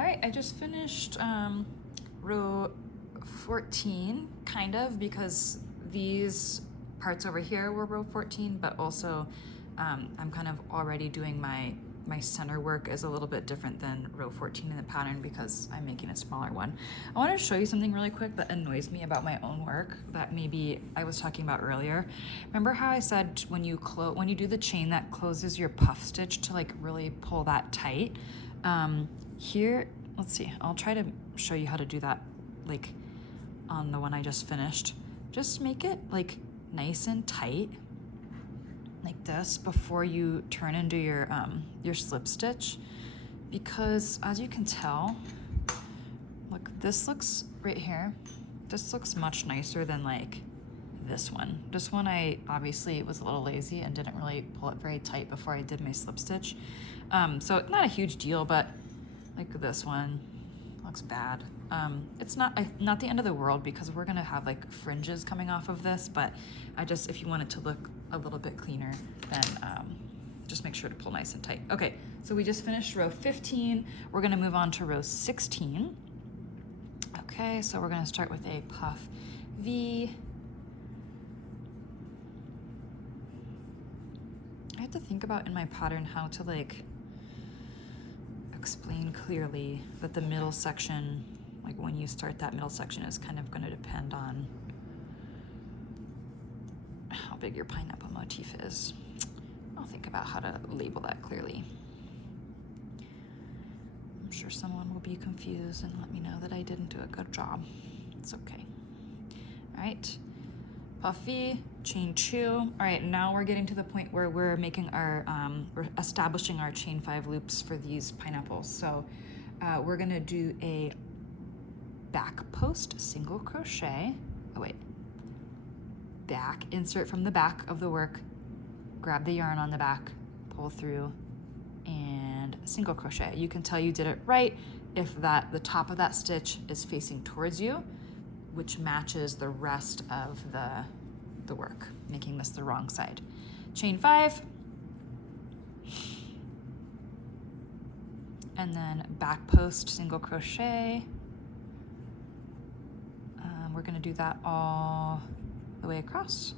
All right, I just finished row 14, kind of, because these parts over here were row 14, but also I'm kind of already doing my center work is a little bit different than row 14 in the pattern because I'm making a smaller one. I want to show you something really quick that annoys me about my own work that maybe I was talking about earlier. Remember how I said when you do the chain that closes your puff stitch to like really pull that tight? Here, let's see, I'll try to show you how to do that like on the one I just finished. Just make it like nice and tight like this before you turn into your slip stitch, because as you can tell, look, this looks right here, this looks much nicer than like this one. This one I obviously was a little lazy and didn't really pull it very tight before I did my slip stitch. So not a huge deal, but like this one looks bad. It's not the end of the world because we're gonna have like fringes coming off of this, but if you want it to look a little bit cleaner, then just make sure to pull nice and tight. Okay, so we just finished row 15. We're gonna move on to row 16. Okay, so we're gonna start with a puff V. I have to think about in my pattern how to like explain clearly that the middle section, like when you start that middle section, is kind of going to depend on how big your pineapple motif is. I'll think about how to label that clearly. I'm sure someone will be confused and let me know that I didn't do a good job. It's okay. All right, puffy, chain 2. All right, now we're getting to the point where we're making our, we're establishing our chain 5 loops for these pineapples. So we're gonna do a back post single crochet. Oh wait, back, insert from the back of the work, grab the yarn on the back, pull through, and single crochet. You can tell you did it right if the top of that stitch is facing towards you, which matches the rest of the work, making this the wrong side. Chain 5, and then back post single crochet. We're gonna do that all the way across.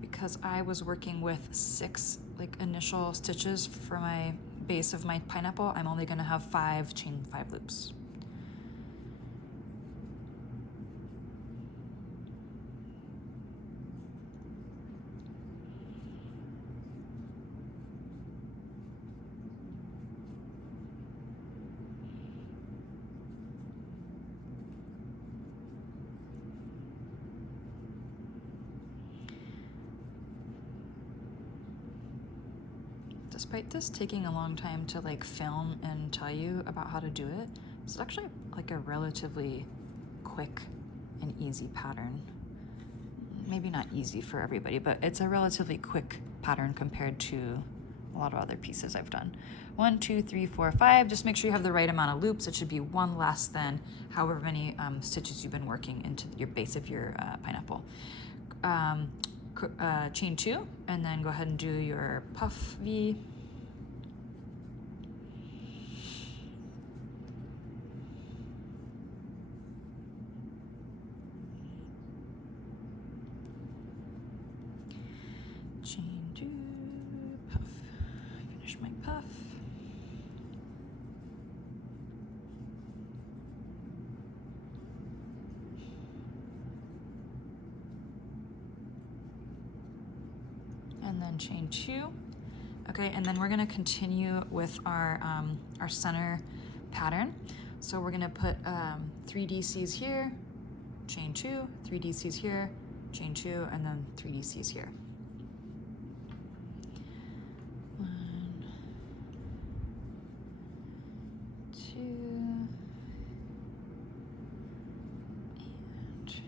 Because I was working with 6 like initial stitches for my base of my pineapple, I'm only gonna have 5 chain 5 loops. Despite this taking a long time to like film and tell you about how to do it, it's actually like a relatively quick and easy pattern. Maybe not easy for everybody, but it's a relatively quick pattern compared to a lot of other pieces I've done. 1, 2, 3, 4, 5. Just make sure you have the right amount of loops. It should be 1 less than however many stitches you've been working into your base of your pineapple. Chain 2, and then go ahead and do your puff V. Chain 2, puff, finish my puff. And then chain 2. Okay, and then we're gonna continue with our center pattern. So we're gonna put 3 DCs here, chain 2, 3 DCs here, chain 2, and then 3 DCs here. 1, 2, and 3.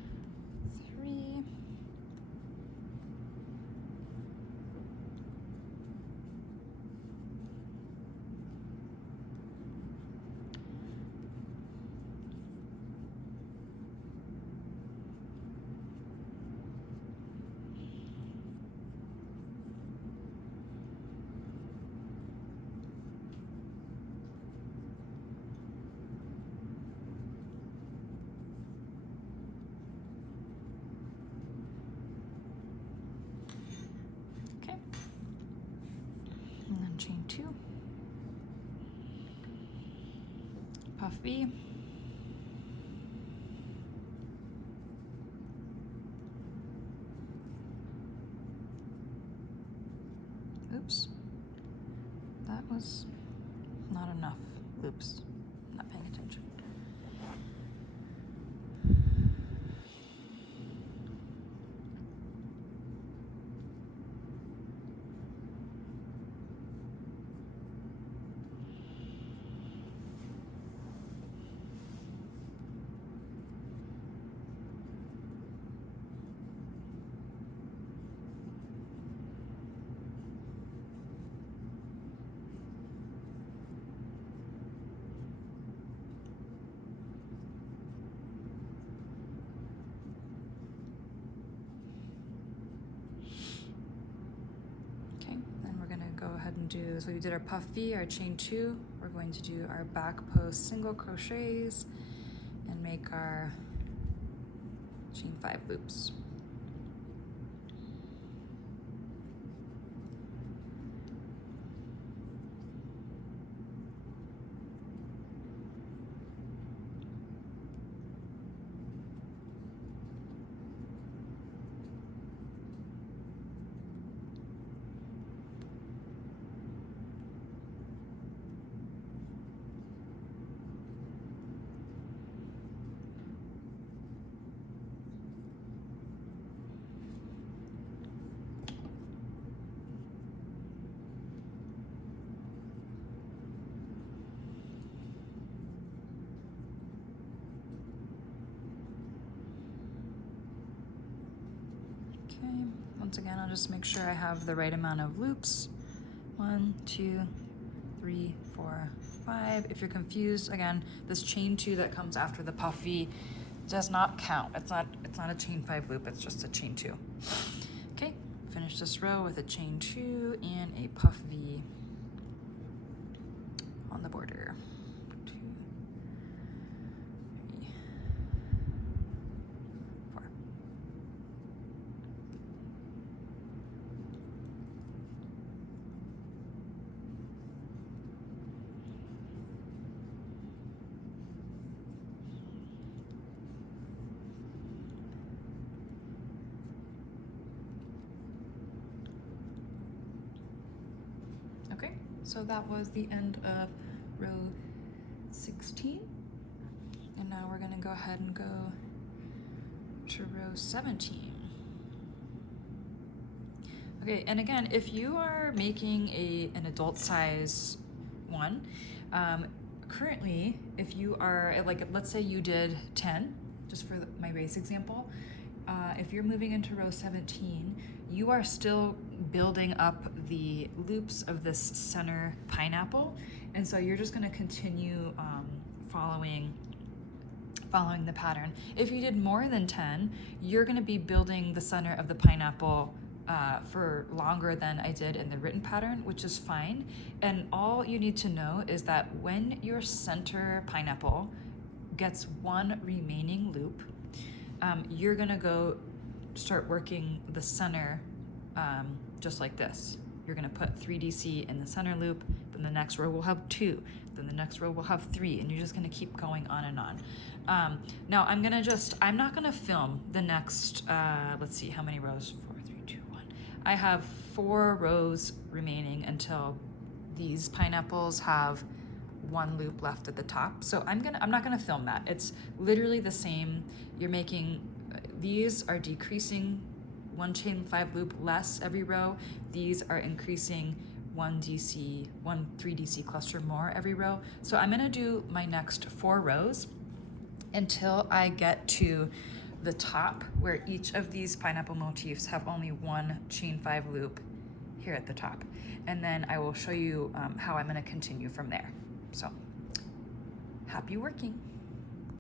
and chain 2, puff V, oops, that was not enough loops, not paying attention. Go ahead and do, so we did our puff V, our chain 2, we're going to do our back post single crochets and make our chain 5 loops. Once again, I'll just make sure I have the right amount of loops. 1, 2, 3, 4, 5. If you're confused, again, this chain 2 that comes after the puff V does not count. It's not a chain 5 loop, it's just a chain 2. Okay, finish this row with a chain 2 and a puff V on the border. 2, 3, 4. Okay, so that was the end of row 16. And now we're gonna go ahead and go to row 17. Okay, and again, if you are making an adult size one, currently, if you are, like, let's say you did 10, just for my race example, if you're moving into row 17, you are still building up the loops of this center pineapple, and so you're just going to continue following the pattern. If you did more than 10, you're going to be building the center of the pineapple for longer than I did in the written pattern, which is fine. And all you need to know is that when your center pineapple gets one remaining loop, you're gonna go start working the center just like this. You're gonna put 3DC in the center loop, then the next row will have 2, then the next row will have 3, and you're just gonna keep going on and on. Now I'm not gonna film the next, let's see, how many rows? 4, 3, 2, 1. I have 4 rows remaining until these pineapples have 1 loop left at the top. So I'm not gonna film that. It's literally the same. You're making, these are decreasing 1 chain 5 loop less every row. These are increasing 1 3DC cluster more every row. So I'm gonna do my next 4 rows until I get to the top where each of these pineapple motifs have only 1 chain 5 loop here at the top. And then I will show you how I'm gonna continue from there. So, happy working.